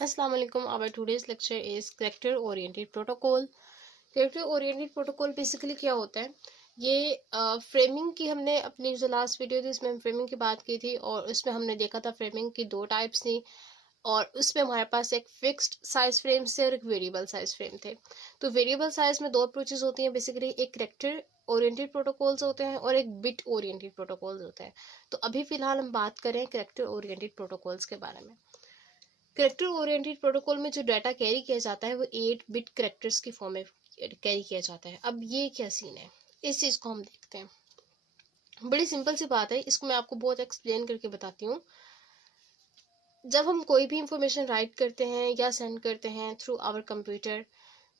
Assalamu alaikum. Our today's lecture is character oriented protocol. Character oriented protocol basically क्या होता है? ये framing की हमने अपनी जो लास्ट वीडियो थी उसमें हम फ्रेमिंग की बात की थी और उसमें हमने देखा था फ्रेमिंग की दो टाइप्स थी और उसमें हमारे पास एक फिक्स्ड साइज फ्रेम थे और एक वेरिएबल साइज फ्रेम थे। तो वेरिएबल साइज में दो अप्रोचेज होती हैं बेसिकली, एक कैरेक्टर ओरिएंटेड प्रोटोकॉल्स होते हैं और एक बिट ओरिएंटेड प्रोटोकॉल्स होते हैं। तो अभी फिलहाल हम बात करें कैरेक्टर ओरिएंटेड प्रोटोकॉल्स के बारे में। कैरेक्टर ओरिएंटेड प्रोटोकॉल में जो डाटा कैरी किया जाता है वो 8 बिट कैरेक्टर्स की फॉर्म में कैरी किया जाता है। अब ये क्या सीन है, इस चीज को हम देखते हैं। बड़ी सिंपल सी बात है, इसको मैं आपको बहुत एक्सप्लेन करके बताती हूँ। जब हम कोई भी इंफॉर्मेशन राइट करते हैं या सेंड करते हैं थ्रू आवर कंप्यूटर,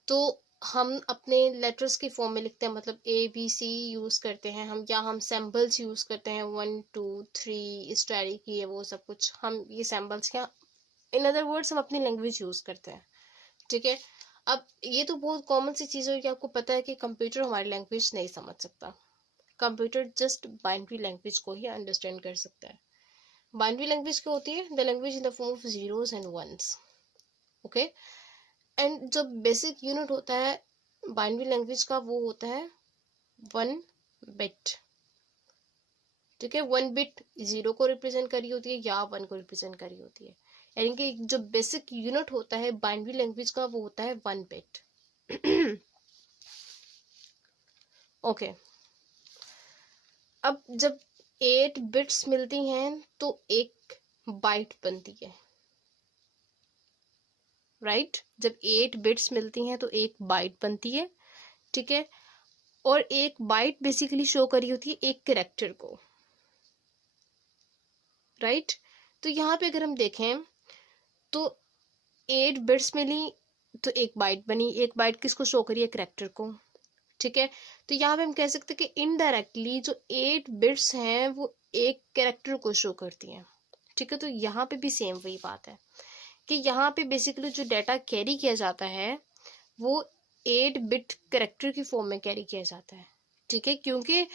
तो हम अपने लेटर्स की फॉर्म में लिखते हैं, मतलब ABC यूज करते हैं हम, या हम सैम्पल्स यूज करते हैं 1 2 3 स्टडी की है वो सब कुछ, हम ये सैम्पल्स या इन अदर वर्ड्स हम अपनी लैंग्वेज यूज करते हैं। ठीक है, अब ये तो बहुत कॉमन सी चीज है कि आपको पता है कि कंप्यूटर हमारी लैंग्वेज नहीं समझ सकता। कंप्यूटर जस्ट बाइनरी लैंग्वेज को ही अंडरस्टैंड कर सकता है। बाइनरी लैंग्वेज क्या होती है? The language in the form of zeros and ones. Okay, and जो बेसिक यूनिट होता है बाइनरी लैंग्वेज का वो होता है 1 बिट। ठीक है, 1 बिट 0 को रिप्रेजेंट करी होती है या 1 को रिप्रेजेंट करी होती है। यानी कि जो बेसिक यूनिट होता है बाइनरी लैंग्वेज का वो होता है 1 बिट। ओके, अब जब 8 बिट्स मिलती हैं तो एक बाइट बनती है, राइट? जब 8 बिट्स मिलती हैं तो एक बाइट बनती है। ठीक है, और एक बाइट बेसिकली शो करी होती है एक कैरेक्टर को, राइट? तो यहाँ पे अगर हम देखें तो 8 बिट्स मिली तो एक बाइट बनी, एक बाइट किसको शो करी है? कैरेक्टर को। ठीक है, तो यहाँ पे हम कह सकते हैं कि इनडायरेक्टली जो 8 बिट्स हैं वो एक कैरेक्टर को शो करती हैं। ठीक है, तो यहाँ पे भी सेम वही बात है कि यहाँ पे बेसिकली जो डाटा कैरी किया जाता है वो 8 बिट कैरेक्टर की फॉर्म में कैरी किया जाता है। ठीक है, क्योंकि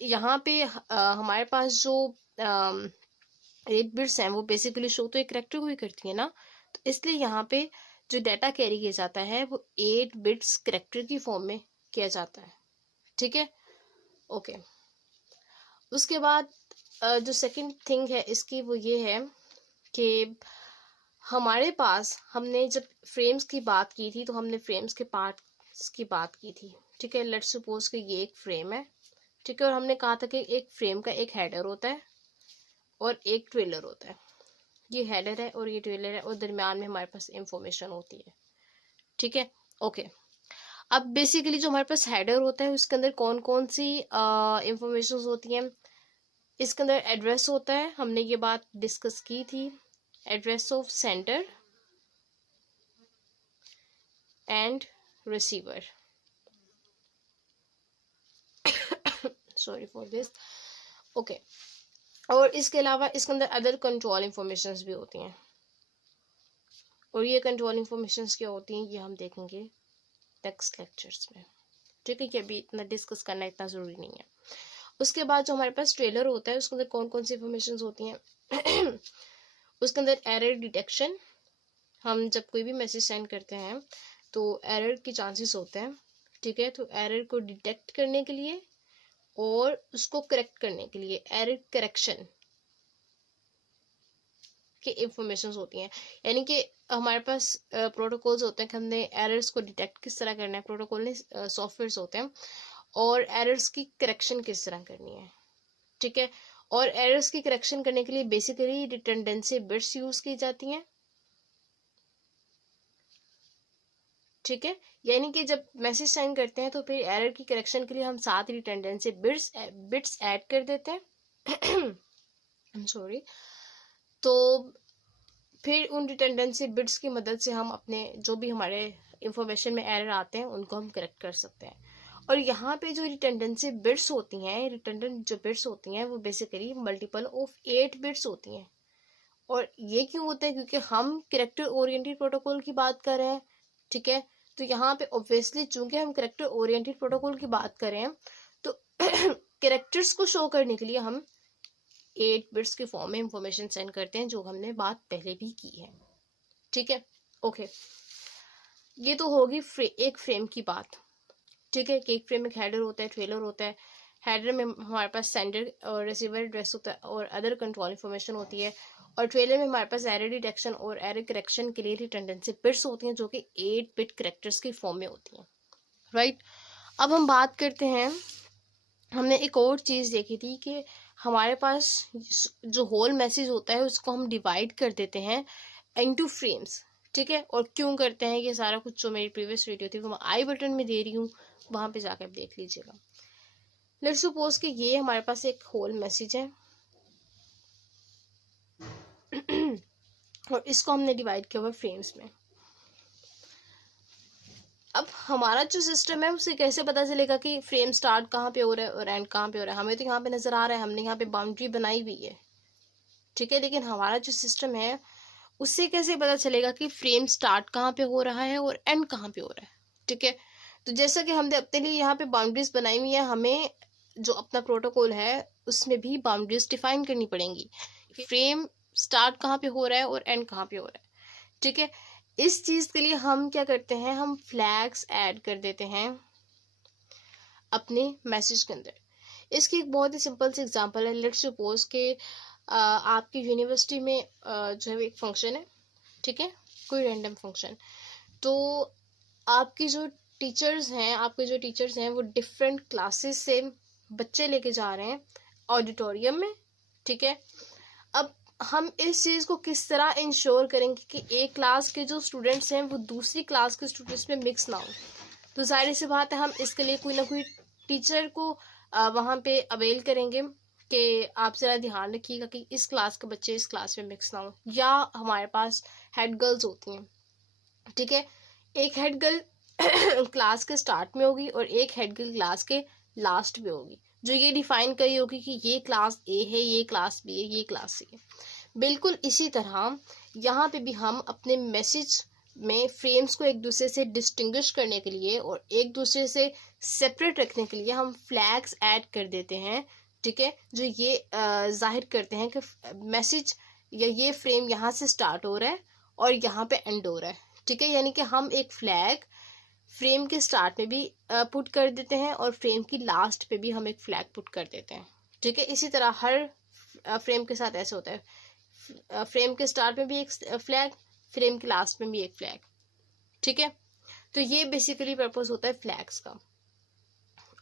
यहाँ पे हमारे पास जो 8 बिट्स हैं वो बेसिकली शो तो एक कैरेक्टर को ही करती है ना, तो इसलिए यहाँ पे जो डाटा कैरी किया जाता है वो 8 बिट्स कैरेक्टर की फॉर्म में किया जाता है। ठीक है, ओके। उसके बाद जो सेकंड थिंग है इसकी वो ये है कि हमारे पास, हमने जब फ्रेम्स की बात की थी तो हमने फ्रेम्स के पार्ट्स की बात की थी। ठीक है, लेट्स सपोज कि ये एक फ्रेम है। ठीक है, और हमने कहा था कि एक फ्रेम का एक हेडर होता है और एक ट्रेलर होता है। ये हेडर है और ये ट्रेलर है और दरम्यान में हमारे पास इंफॉर्मेशन होती है। ठीक है, ओके। अब बेसिकली जो हमारे पास हेडर होता है उसके अंदर कौन कौन सी इंफॉर्मेशन होती हैं? इसके अंदर एड्रेस होता है, हमने ये बात डिस्कस की थी, address of sender and receiver. Sorry for this. Okay, और इसके अलावा इसके अंदर अदर कंट्रोल इंफॉर्मेशंस भी होती हैं, और ये कंट्रोल इंफॉर्मेशंस क्या होती हैं ये हम देखेंगे नेक्स्ट लेक्चर्स में। ठीक है, कि अभी इतना डिस्कस करना इतना ज़रूरी नहीं है। उसके बाद जो हमारे पास ट्रेलर होता है उसके अंदर कौन कौन सी इंफॉर्मेशन होती हैं? उसके अंदर एरर डिटेक्शन, हम जब कोई भी मैसेज सेंड करते हैं तो एरर के चांसेस होते हैं। ठीक है, तो एरर को डिटेक्ट करने के लिए और उसको करेक्ट करने के लिए एरर करेक्शन की इंफॉर्मेशन होती हैं। यानी कि हमारे पास प्रोटोकॉल्स होते हैं कि हमने एरर्स को डिटेक्ट किस तरह करना है, प्रोटोकॉल ने सॉफ्टवेयर्स होते हैं, और एरर्स की करेक्शन किस तरह करनी है। ठीक है, और एरर्स की करेक्शन करने के लिए बेसिकली रिडंडेंसी बिट्स यूज की जाती हैं। ठीक है, यानी कि जब मैसेज सेंड करते हैं तो फिर एरर की करेक्शन के लिए हम साथ रिडंडेंसी बिट्स ऐड कर देते हैं। सॉरी, तो फिर उन रिडंडेंसी बिट्स की मदद से हम अपने जो भी हमारे इंफॉर्मेशन में एरर आते हैं उनको हम करेक्ट कर सकते हैं। और यहाँ पे जो रिडंडेंसी बिट्स होती हैं, रिडंडेंट जो बिट्स होती हैं वो बेसिकली मल्टीपल ऑफ 8 बिट्स होती हैं। और ये क्यों होता है? क्योंकि हम कैरेक्टर ओरिएंटेड प्रोटोकॉल की बात कर रहे हैं। ठीक है, तो यहाँ पे ऑब्वियसली चूंकि हम कैरेक्टर ओरिएंटेड प्रोटोकॉल की बात कर रहे हैं तो कैरेक्टर्स को शो करने के लिए हम 8 बिट्स के फॉर्म में इंफॉर्मेशन सेंड करते हैं, जो हमने बात पहले भी की है। ठीक है, ओके। ये तो होगी एक फ्रेम की बात, ठीक है, कि एक फ्रेम में हेडर होता है, ट्रेलर होता है। हेडर में हमारे पास सेंडर और रिसीवर एड्रेस होता है और अदर कंट्रोल इन्फॉर्मेशन होती है, और ट्रेलर में हमारे पास एरर डिटेक्शन और एरर करेक्शन के लिए रिडंडेंसी बिट्स होती हैं, जो कि 8 बिट करेक्टर्स की फॉर्म में होती हैं, राइट। अब हम बात करते हैं, हमने एक और चीज़ देखी थी कि हमारे पास जो होल मैसेज होता है उसको हम डिवाइड कर देते हैं इनटू फ्रेम्स, ठीक है। और क्यों करते हैं ये सारा कुछ जो मेरी प्रीवियस वीडियो थी वो मैं आई बटन में दे रही हूँ, वहाँ पे जाकर आप देख लीजिएगा। लेट्स सपोज कि ये हमारे पास एक होल मैसेज है और इसको हमने डिवाइड किया हुआ फ्रेम्स में। अब हमारा जो सिस्टम है उसे कैसे पता चलेगा कि फ्रेम स्टार्ट कहाँ पे हो रहा है और एंड कहाँ पे हो रहा है? हमें तो यहाँ पे नजर आ रहा है, हमने यहाँ पे बाउंड्री बनाई हुई है, ठीक है, लेकिन हमारा जो सिस्टम है उससे कैसे पता चलेगा कि फ्रेम स्टार्ट कहाँ पे हो रहा है और एंड कहाँ पे हो रहा है, ठीक है। तो जैसा कि हमने अपने लिए यहाँ पे बाउंड्रीज बनाई हुई है, हमें जो अपना प्रोटोकॉल है उसमें भी बाउंड्रीज डिफाइन करनी पड़ेंगी, फ्रेम स्टार्ट कहाँ पे हो रहा है और एंड कहाँ पे हो रहा है, ठीक है। इस चीज के लिए हम क्या करते हैं, हम फ्लैग्स ऐड कर देते हैं अपने मैसेज के अंदर। इसकी एक बहुत ही सिंपल सी एग्जांपल है। लेट्स सपोज के आपकी यूनिवर्सिटी में जो है एक फंक्शन है, ठीक है, कोई रैंडम फंक्शन। तो आपके जो टीचर्स हैं वो डिफरेंट क्लासेस से बच्चे लेके जा रहे हैं ऑडिटोरियम में, ठीक है। अब हम इस चीज़ को किस तरह इंश्योर करेंगे कि एक क्लास के जो स्टूडेंट्स हैं वो दूसरी क्लास के स्टूडेंट्स में मिक्स ना हो? तो जाहिर सी बात है हम इसके लिए कोई ना कोई टीचर को वहाँ पे अवेल करेंगे कि आप ज़रा ध्यान रखिएगा कि इस क्लास के बच्चे इस क्लास में मिक्स ना हो। या हमारे पास हेड गर्ल्स होती हैं, ठीक है, एक हेड गर्ल क्लास के स्टार्ट में होगी और एक हेड गर्ल क्लास के लास्ट में होगी, जो ये डिफाइन करी होगी कि ये क्लास ए है, ये क्लास बी है, ये क्लास सी है। बिल्कुल इसी तरह यहाँ पे भी हम अपने मैसेज में फ्रेम्स को एक दूसरे से डिस्टिंग्विश करने के लिए और एक दूसरे से सेपरेट रखने के लिए हम फ्लैग्स ऐड कर देते हैं, ठीक है, जो ये जाहिर करते हैं कि मैसेज या ये फ्रेम यहाँ से स्टार्ट हो रहा है और यहाँ पे एंड हो रहा है, ठीक है। यानी कि हम एक फ्लैग फ्रेम के स्टार्ट में भी पुट कर देते हैं और फ्रेम की लास्ट पे भी हम एक फ्लैग पुट कर देते हैं, ठीक है। इसी तरह हर फ्रेम के साथ ऐसे होता है, फ्रेम के स्टार्ट में भी एक फ्लैग, फ्रेम के लास्ट में भी एक फ्लैग, ठीक है। तो ये बेसिकली पर्पस होता है फ्लैग्स का,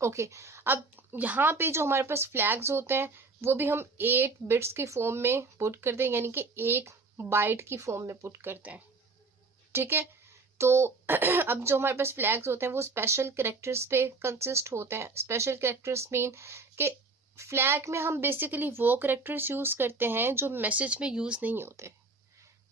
ओके। अब यहाँ पे जो हमारे पास फ्लैग्स होते हैं वो भी हम 8 बिट्स की फॉर्म में पुट करते हैं, यानी कि 1 बाइट की फॉर्म में पुट करते हैं, ठीक है। तो अब जो हमारे पास फ्लैग्स होते हैं वो स्पेशल कैरेक्टर्स पे कंसिस्ट होते हैं। स्पेशल कैरेक्टर्स मीन कि फ्लैग में हम बेसिकली वो कैरेक्टर्स यूज करते हैं जो मैसेज में यूज नहीं होते,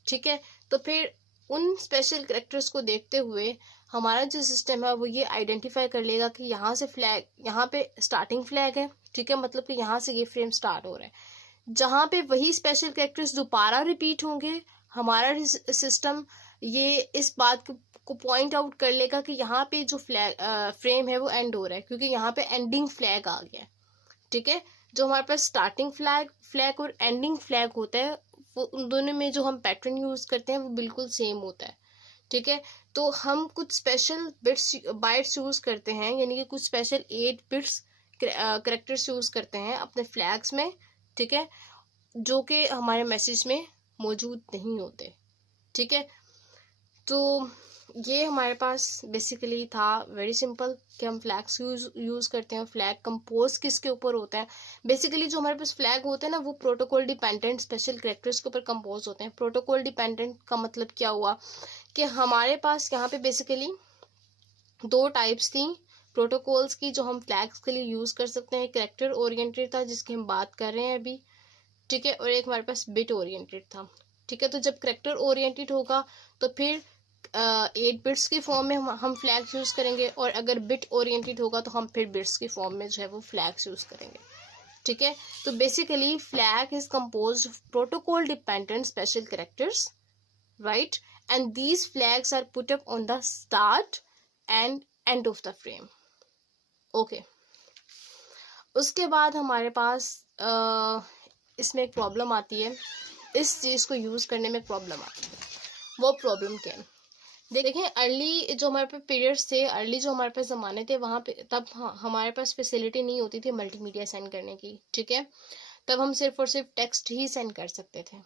ठीक है। तो फिर उन स्पेशल कैरेक्टर्स को देखते हुए हमारा जो सिस्टम है वो ये आइडेंटिफाई कर लेगा कि यहाँ से फ्लैग, यहाँ पे स्टार्टिंग फ्लैग है, ठीक है, मतलब कि यहाँ से ये फ्रेम स्टार्ट हो रहा है। जहाँ पे वही स्पेशल कैरेक्टर्स दोबारा रिपीट होंगे, हमारा सिस्टम ये इस बात को पॉइंट आउट कर लेगा कि यहाँ पे जो फ्रेम है वो एंड हो रहा है, क्योंकि यहाँ पे एंडिंग फ्लैग आ गया है, ठीक है। जो हमारे पास स्टार्टिंग फ्लैग और एंडिंग फ्लैग होता है वो उन दोनों में जो हम पैटर्न यूज करते हैं वो बिल्कुल सेम होता है, ठीक है। तो हम कुछ स्पेशल बाइट्स यूज करते हैं, यानी कि कुछ स्पेशल 8 बिट्स कैरेक्टर्स यूज करते हैं अपने फ्लैग्स में, ठीक है, जो कि हमारे मैसेज में मौजूद नहीं होते, ठीक है। तो ये हमारे पास बेसिकली था वेरी सिंपल कि हम फ्लैग्स यूज करते हैं। फ्लैग कंपोज किसके ऊपर होता है? बेसिकली जो हमारे पास फ्लैग होते हैं ना वो प्रोटोकॉल डिपेंडेंट स्पेशल कैरेक्टर्स के ऊपर कंपोज होते हैं। प्रोटोकॉल डिपेंडेंट का मतलब क्या हुआ कि हमारे पास यहाँ पे बेसिकली 2 टाइप्स थी प्रोटोकॉल्स की जो हम फ्लैग्स के लिए यूज कर सकते हैं। कैरेक्टर ओरिएंटेड था जिसकी हम बात कर रहे हैं अभी, ठीक है, और एक हमारे पास बिट ओरिएंटेड था, ठीक है। तो जब कैरेक्टर ओरिएंटेड होगा तो फिर 8 बिट्स की फॉर्म में हम फ्लैग्स यूज करेंगे, और अगर बिट ओरिएंटेड होगा तो हम फिर बिट्स की फॉर्म में जो है वो फ्लैग्स यूज करेंगे, ठीक है। तो basically flag is compose protocol dependent special characters, right, and these flags are put up on the start and end of the frame, okay. उसके बाद हमारे पास इसमें एक प्रॉब्लम आती है, इस चीज को यूज करने में प्रॉब्लम आती है। वो प्रॉब्लम क्या है। देखें, अर्ली जो हमारे पास पीरियड्स थे, अर्ली जो हमारे पास ज़माने थे, वहाँ पे तब हमारे पास फैसिलिटी नहीं होती थी मल्टीमीडिया सेंड करने की, ठीक है। तब हम सिर्फ और सिर्फ टेक्स्ट ही सेंड कर सकते थे,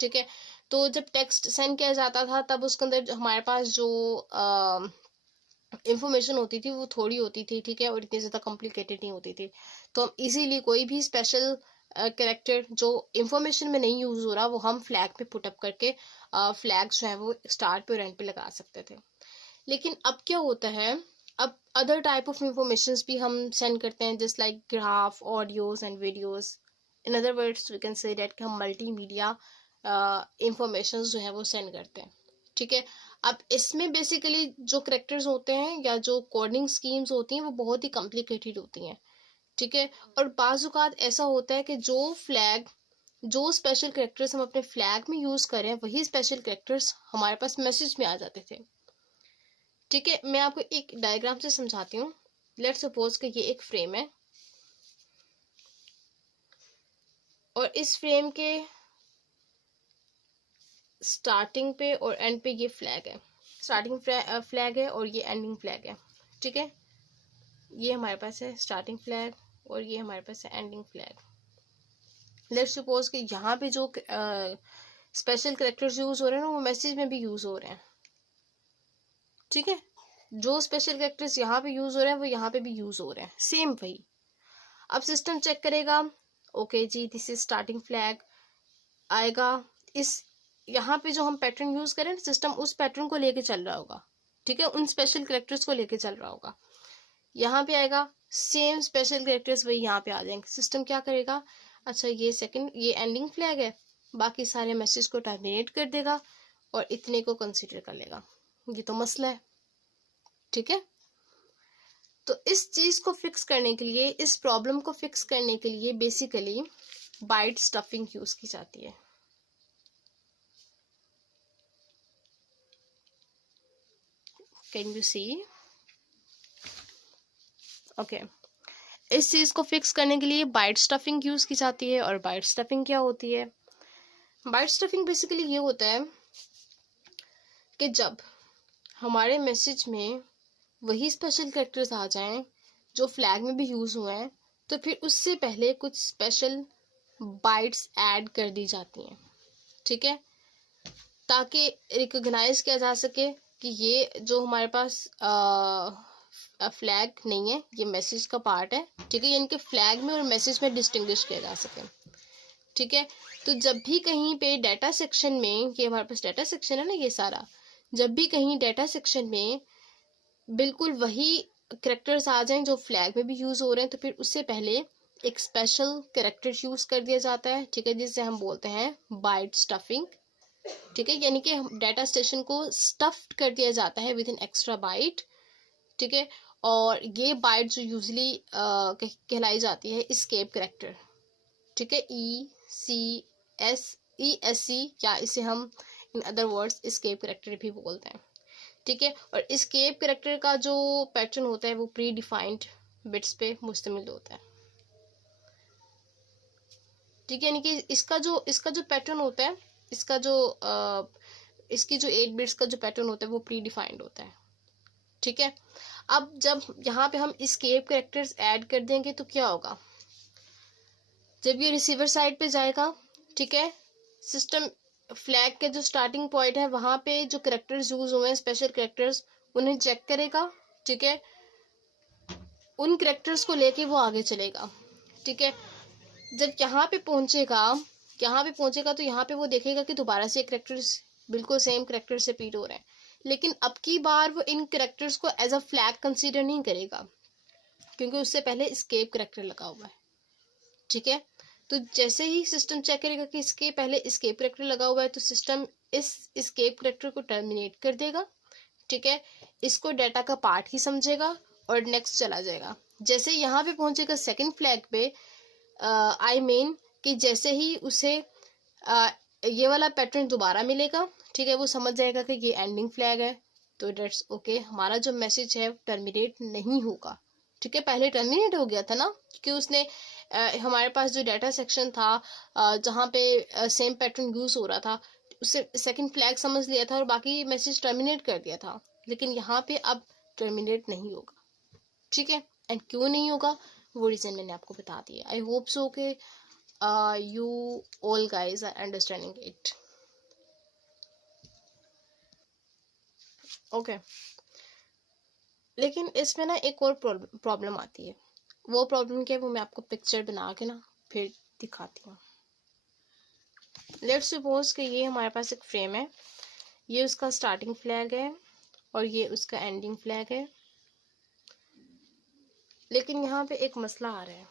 ठीक है। तो जब टेक्स्ट सेंड किया जाता था तब उसके अंदर हमारे पास जो इंफॉर्मेशन होती थी वो थोड़ी होती थी, ठीक है, और इतनी ज़्यादा कॉम्प्लिकेटेड नहीं होती थी। तो हम इजीली कोई भी स्पेशल कैरेक्टर जो इंफॉर्मेशन में नहीं यूज़ हो रहा वो हम फ्लैग पे पुटअप करके फ्लैग जो है वो स्टार्ट पे और एंड पे लगा सकते थे। लेकिन अब क्या होता है, अब अदर टाइप ऑफ इंफॉर्मेशन भी हम सेंड करते हैं, just like graph, audios and videos. In other words we can say that कि हम मल्टीमीडिया इंफॉर्मेशन जो है वो सेंड करते हैं, ठीक है। अब इसमें बेसिकली जो करेक्टर्स होते हैं या जो कोडिंग स्कीम्स होती हैं वो बहुत ही कॉम्प्लिकेटेड होती हैं, ठीक है। और बाज़-औक़ात ऐसा होता है कि जो स्पेशल करेक्टर्स हम अपने फ्लैग में यूज़ कर रहे हैं वही स्पेशल करेक्टर्स हमारे पास मैसेज में आ जाते थे, ठीक है। मैं आपको एक डायग्राम से समझाती हूँ। लेट्स सपोज कि ये एक फ्रेम है और इस फ्रेम के स्टार्टिंग पे और एंड पे ये फ्लैग है। स्टार्टिंग फ्लैग है और ये एंडिंग फ्लैग है, ठीक है। ये हमारे पास है स्टार्टिंग फ्लैग और ये हमारे पास है एंडिंग फ्लैग। लेट्स सपोज कि यहाँ पे जो स्पेशल करेक्टर्स यूज हो रहे हैं ना वो मैसेज में भी यूज हो रहे हैं, ठीक है। जो स्पेशल करेक्टर्स यहाँ पे यूज हो रहे हैं वो यहाँ पे भी यूज हो रहे हैं, सेम वही। अब सिस्टम चेक करेगा, ओके जी दिस इज स्टार्टिंग फ्लैग आएगा, इस यहाँ पे जो हम पैटर्न यूज करें सिस्टम उस पैटर्न को लेके चल रहा होगा, ठीक है, उन स्पेशल करेक्टर्स को लेके चल रहा होगा। यहाँ पे आएगा सेम स्पेशल करेक्टर्स वही यहाँ पे आ जाएंगे। सिस्टम क्या करेगा, अच्छा ये एंडिंग फ्लैग है, बाकी सारे मैसेज को टर्मिनेट कर देगा और इतने को कंसीडर कर लेगा। ये तो मसला है, ठीक है। तो इस चीज को फिक्स करने के लिए, इस प्रॉब्लम को फिक्स करने के लिए बेसिकली बाइट स्टफिंग यूज की जाती है। Can you see? ओके, इस चीज को फिक्स करने के लिए बाइट स्टफिंग यूज की जाती है। और बाइट स्टफिंग क्या होती है? बाइट स्टफिंग बेसिकली ये होता है कि जब हमारे मैसेज में वही स्पेशल कैरेक्टर्स आ जाएं जो फ्लैग में भी यूज हुए हैं, तो फिर उससे पहले कुछ स्पेशल बाइट्स ऐड कर दी जाती हैं, ठीक है, ताकि रिकॉग्नाइज किया जा सके कि ये जो हमारे पास फ्लैग नहीं है, ये मैसेज का पार्ट है, ठीक है। यानी कि फ्लैग में और मैसेज में डिस्टिंग्विश किया जा सके, ठीक है। तो जब भी कहीं पे डाटा सेक्शन में, ये हमारे पास डाटा सेक्शन है ना ये सारा, जब भी कहीं डाटा सेक्शन में बिल्कुल वही कैरेक्टर्स आ जाएं जो फ्लैग में भी यूज हो रहे हैं, तो फिर उससे पहले एक स्पेशल कैरेक्टर यूज कर दिया जाता है, ठीक है, जिसे हम बोलते हैं बाइट स्टफिंग, ठीक है। यानी कि डाटा स्टेशन को स्टफ्ड कर दिया जाता है विद इन एक्स्ट्रा बाइट, ठीक है। और ये बाइट जो यूजली कहलाई जाती है एस्केप कैरेक्टर, ठीक है, ESC या इसे हम इन अदर वर्ड्स एस्केप कैरेक्टर भी बोलते हैं, ठीक है। और एस्केप कैरेक्टर का जो पैटर्न होता है वो प्री डिफाइंड बिट्स पे मुश्तमिल होता है, ठीक है। यानी कि इसका जो पैटर्न होता है, इसकी जो 8 बिट्स का जो पैटर्न होता है वो प्री डिफाइंड होता है, ठीक है। अब जब यहाँ पे हम एस्केप कैरेक्टर्स ऐड कर देंगे तो क्या होगा, जब ये रिसीवर साइड पे जाएगा, ठीक है, सिस्टम फ्लैग के जो स्टार्टिंग पॉइंट है वहां पे जो कैरेक्टर्स यूज हुए हैं स्पेशल कैरेक्टर्स, उन्हें चेक करेगा, ठीक है, उन कैरेक्टर्स को लेके वो आगे चलेगा, ठीक है। जब यहाँ पे पहुंचेगा तो यहाँ पे वो देखेगा कि दोबारा से कैरेक्टर्स बिल्कुल सेम कैरेक्टर्स रिपीट हो रहे हैं, लेकिन अब की बार वो इन कैरेक्टर्स को एज अ फ्लैग कंसीडर नहीं करेगा क्योंकि उससे पहले एस्केप कैरेक्टर लगा हुआ है, ठीक है। तो जैसे ही सिस्टम चेक करेगा कि इसके पहले एस्केप कैरेक्टर लगा हुआ है तो सिस्टम इस एस्केप कैरेक्टर को टर्मिनेट कर देगा, ठीक है, इसको डाटा का पार्ट ही समझेगा और नेक्स्ट चला जाएगा। जैसे यहाँ पे पहुंचेगा सेकंड फ्लैग पे, आई मीन कि जैसे ही उसे ये वाला पैटर्न दोबारा मिलेगा, ठीक है, वो समझ जाएगा कि ये एंडिंग फ्लैग है, तो डेट्स ओके, हमारा जो मैसेज है टर्मिनेट नहीं होगा, ठीक है। पहले टर्मिनेट हो गया था ना क्योंकि उसने हमारे पास जो डाटा सेक्शन था जहाँ पे सेम पैटर्न यूज हो रहा था, उससे सेकंड फ्लैग समझ लिया था और बाकी मैसेज टर्मिनेट कर दिया था, लेकिन यहाँ पे अब टर्मिनेट नहीं होगा, ठीक है। एंड क्यों नहीं होगा वो रीजन मैंने आपको बता दिया। आई होप सो के you all guys are understanding it, okay. लेकिन इसमें ना एक और प्रॉब्लम आती है। वो प्रॉब्लम क्या है वो मैं आपको पिक्चर बना के ना फिर दिखाती हूँ। लेट्स सपोज कि ये हमारे पास एक फ्रेम है, ये उसका स्टार्टिंग फ्लैग है और ये उसका एंडिंग फ्लैग है। लेकिन यहाँ पे एक मसला आ रहा है।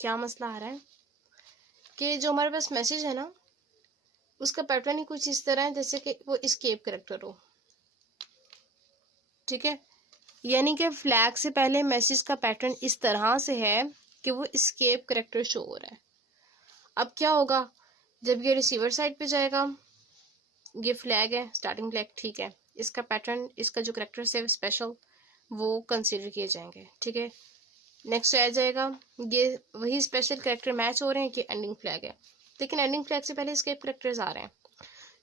क्या मसला आ रहा है कि जो हमारे पास मैसेज है ना उसका पैटर्न ही कुछ इस तरह है जैसे कि वो एस्केप कैरेक्टर हो, ठीक है। यानी कि फ्लैग से पहले मैसेज का पैटर्न इस तरह से है कि वो एस्केप कैरेक्टर शो हो रहा है। अब क्या होगा जब ये रिसीवर साइड पे जाएगा, ये फ्लैग है स्टार्टिंग फ्लैग, ठीक है, इसका पैटर्न, इसका जो कैरेक्टर है स्पेशल वो कंसीडर किए जाएंगे, ठीक है। नेक्स्ट आ जाएगा ये वही स्पेशल कैरेक्टर मैच हो रहे हैं कि एंडिंग फ्लैग है, लेकिन एंडिंग फ्लैग से पहले एस्केप कैरेक्टर्स आ रहे हैं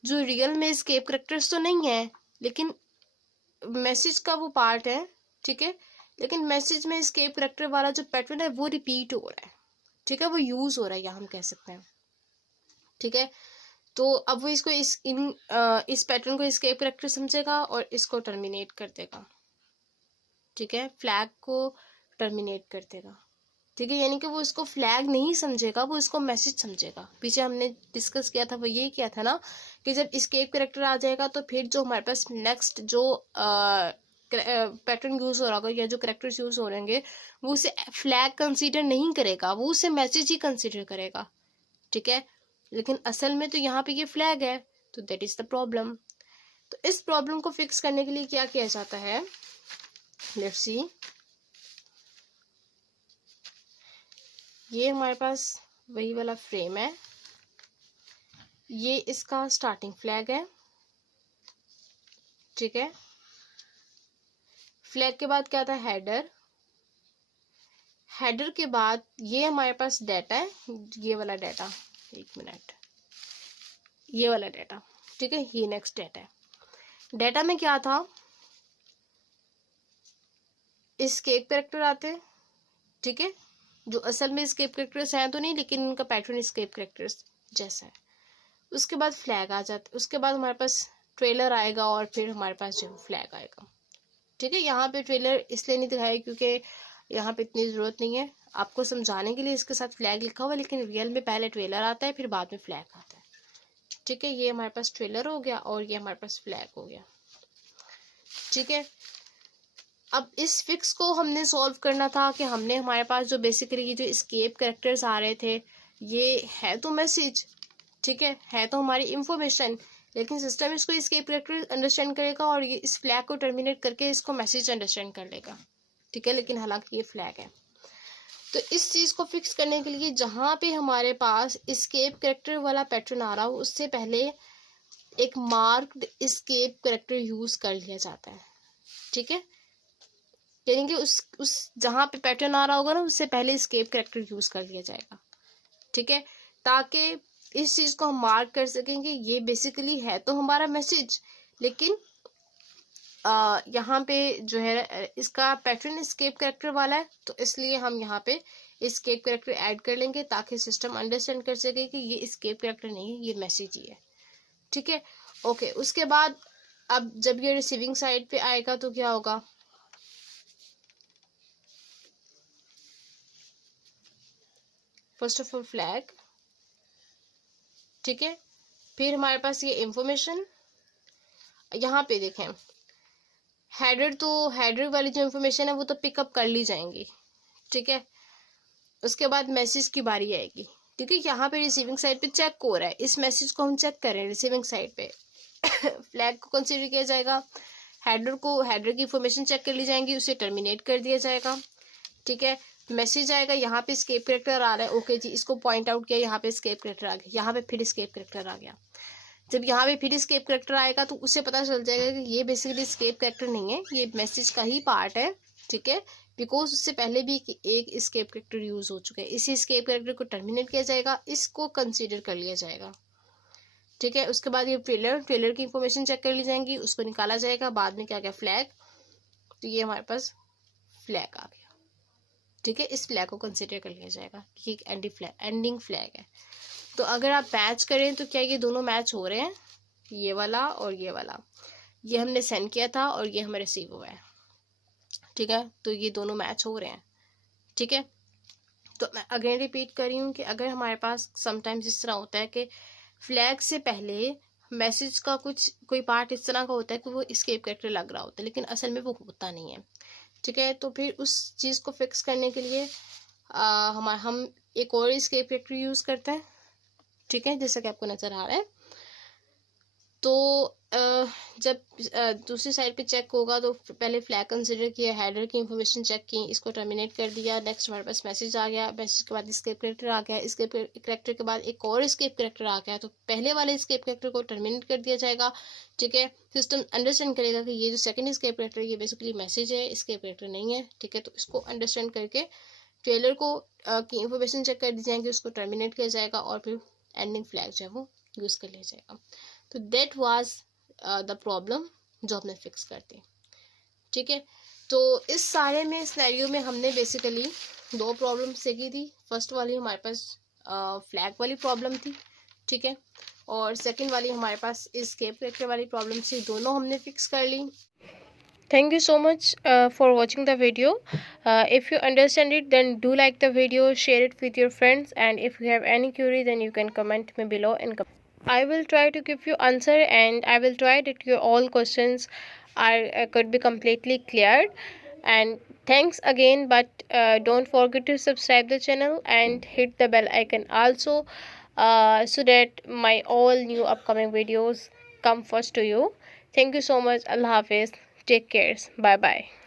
जो रियल में एस्केप कैरेक्टर्स तो नहीं है लेकिन मैसेज का वो पार्ट है, ठीक है। लेकिन मैसेज में एस्केप कैरेक्टर वाला जो पैटर्न है वो रिपीट हो रहा है, ठीक है, वो यूज हो रहा है, या हम कह सकते हैं, ठीक है। तो अब वो इसको इस पैटर्न को एस्केप कैरेक्टर समझेगा और इसको टर्मिनेट कर देगा, ठीक है, फ्लैग को टर्मिनेट कर देगा, ठीक है। यानी कि वो इसको फ्लैग नहीं समझेगा, वो इसको मैसेज समझेगा। पीछे हमने डिस्कस किया था वो ये किया था ना कि जब एस्केप कैरेक्टर आ जाएगा तो फिर जो हमारे पास नेक्स्ट जो पैटर्न यूज हो रहा होगा या जो कैरेक्टर्स यूज हो रहेंगे वो उसे फ्लैग कंसीडर नहीं करेगा, वो उसे मैसेज ही कंसीडर करेगा, ठीक है। लेकिन असल में तो यहाँ पे ये फ्लैग है, तो दैट इज द प्रॉब्लम। तो इस प्रॉब्लम को फिक्स करने के लिए क्या किया जाता है, लेट्स सी। ये हमारे पास वही वाला फ्रेम है, ये इसका स्टार्टिंग फ्लैग है, ठीक है। फ्लैग के बाद क्या आता है, हेडर। हेडर के बाद ये हमारे पास डाटा है, ये वाला डाटा, एक मिनट, ये वाला डाटा, ठीक है, ये नेक्स्ट डाटा है। डाटा में क्या था, एस्केप कैरेक्टर आते, ठीक है, जो असल में एस्केप कैरेक्टर्स हैं तो नहीं लेकिन उनका पैटर्न एस्केप कैरेक्टर्स जैसा है। उसके बाद फ्लैग आ जाता है, उसके बाद हमारे पास ट्रेलर आएगा और फिर हमारे पास जो फ्लैग आएगा, ठीक है। यहाँ पे ट्रेलर इसलिए नहीं दिखाया क्योंकि यहाँ पे इतनी ज़रूरत नहीं है, आपको समझाने के लिए इसके साथ फ्लैग लिखा हुआ, लेकिन रियल में पहले ट्रेलर आता है फिर बाद में फ्लैग आता है, ठीक है। ये हमारे पास ट्रेलर हो गया और ये हमारे पास फ्लैग हो गया, ठीक है। अब इस फिक्स को हमने सॉल्व करना था कि हमने हमारे पास जो बेसिकली जो एस्केप कैरेक्टर्स आ रहे थे ये है तो मैसेज, ठीक है तो हमारी इंफॉर्मेशन, लेकिन सिस्टम इसको एस्केप कैरेक्टर अंडरस्टैंड करेगा और ये इस फ्लैग को टर्मिनेट करके इसको मैसेज अंडरस्टैंड कर लेगा, ठीक है, लेकिन हालांकि ये फ्लैग है। तो इस चीज़ को फिक्स करने के लिए जहाँ पे हमारे पास एस्केप कैरेक्टर वाला पैटर्न आ रहा हो उससे पहले एक मार्क्ड एस्केप कैरेक्टर यूज कर लिया जाता है, ठीक है। यानी कि उस जहाँ पे पैटर्न आ रहा होगा ना उससे पहले एस्केप कैरेक्टर यूज कर लिया जाएगा, ठीक है, ताकि इस चीज को हम मार्क कर सकेंगे ये बेसिकली है तो हमारा मैसेज, लेकिन यहाँ पे जो है इसका पैटर्न एस्केप कैरेक्टर वाला है, तो इसलिए हम यहाँ पे एस्केप कैरेक्टर ऐड कर लेंगे ताकि सिस्टम अंडरस्टैंड कर सके कि ये एस्केप कैरेक्टर नहीं है, ये मैसेज ही है, ठीक है, ओके। उसके बाद अब जब ये रिसीविंग साइड पे आएगा तो क्या होगा, फर्स्ट ऑफ ऑल फ्लैग, ठीक है, फिर हमारे पास ये इंफॉर्मेशन, यहाँ पे देखें हेडर, तो हेडर वाली जो इंफॉर्मेशन है वो तो पिकअप कर ली जाएंगी, ठीक है। उसके बाद मैसेज की बारी आएगी, ठीक है, यहाँ पे रिसीविंग साइड पे चेक हो रहा है, इस मैसेज को हम चेक करें रिसीविंग साइड पे फ्लैग को कंसीडर किया जाएगा, हेडर की इंफॉर्मेशन चेक कर ली जाएंगी, उसे टर्मिनेट कर दिया जाएगा, ठीक है। मैसेज आएगा, यहाँ पे एस्केप कैरेक्टर आ रहा है, ओके जी, इसको पॉइंट आउट किया, यहाँ पे एस्केप कैरेक्टर आ गया, यहाँ पे फिर एस्केप कैरेक्टर आ गया। जब यहाँ पे फिर एस्केप कैरेक्टर आएगा तो उससे पता चल जाएगा कि ये बेसिकली एस्केप कैरेक्टर नहीं है, ये मैसेज का ही पार्ट है, ठीक है, बिकॉज उससे पहले भी एक एस्केप कैरेक्टर यूज हो चुका है। इसी एस्केप कैरेक्टर को टर्मिनेट किया जाएगा, इसको कंसीडर कर लिया जाएगा, ठीक है। उसके बाद ये ट्रेलर की इंफॉर्मेशन चेक कर ली जाएंगी, उसको निकाला जाएगा। बाद में क्या क्या फ्लैग, तो ये हमारे पास फ्लैग आ गया। ठीक है, इस फ्लैग को कंसिडर कर लिया जाएगा कि एक एंडिंग फ्लैग है। तो अगर आप मैच करें तो क्या ये दोनों मैच हो रहे हैं, ये वाला और ये वाला, ये हमने सेंड किया था और ये हमें रिसीव हुआ है। ठीक है, तो ये दोनों मैच हो रहे हैं। ठीक है, तो मैं अगेन रिपीट कर रही हूँ कि अगर हमारे पास समटाइम्स इस तरह होता है कि फ्लैग से पहले मैसेज का कोई पार्ट इस तरह का होता है कि वो एस्केप कैरेक्टर लग रहा होता है, लेकिन असल में वो होता नहीं है। ठीक है, तो फिर उस चीज़ को फिक्स करने के लिए हम एक और एस्केप कैरेक्टर यूज़ करते हैं। ठीक है, जैसा कि आपको नज़र आ रहा है। तो जब दूसरी साइड पे चेक होगा तो पहले फ्लैग कंसिडर किया, हेडर की इंफॉर्मेशन चेक की, इसको टर्मिनेट कर दिया। नेक्स्ट हमारे पास मैसेज आ गया, मैसेज के बाद एस्केप कैरेक्टर आ गया, एस्केप कैरेक्टर के बाद एक और एस्केप कैरेक्टर आ गया। तो पहले वाले एस्केप कैरेक्टर को टर्मिनेट कर दिया जाएगा। ठीक है, सिस्टम अंडरस्टैंड करेगा कि ये जो सेकंड एस्केप कैरेक्टर ये बेसिकली मैसेज है, एस्केप कैरेक्टर नहीं है। ठीक है, तो इसको अंडरस्टैंड करके ट्रेलर को की इंफॉर्मेशन चेक कर दी जाएगी, उसको टर्मिनेट किया जाएगा और फिर एंडिंग फ्लैग जो है वो यूज़ कर लिया जाएगा। तो दैट वाज द प्रॉब्लम जो हमने फिक्स कर दी। ठीक है, तो इस सारे में सिनेरियो में हमने बेसिकली दो प्रॉब्लम सीखी थी। फर्स्ट वाली हमारे पास फ्लैग वाली प्रॉब्लम थी। ठीक है, और सेकंड वाली हमारे पास एस्केप कैरेक्टर वाली प्रॉब्लम थी। दोनों हमने फिक्स कर ली। Thank you so much for watching the video. If you understand it, then do like the video, share it with your friends, and if you have any query, then you can comment me below and I will try to give you answer, and I will try that your all questions are could be completely cleared. And thanks again, but don't forget to subscribe the channel and hit the bell icon also, so that my all new upcoming videos come first to you. Thank you so much. Allah Hafiz. Take care. Bye bye.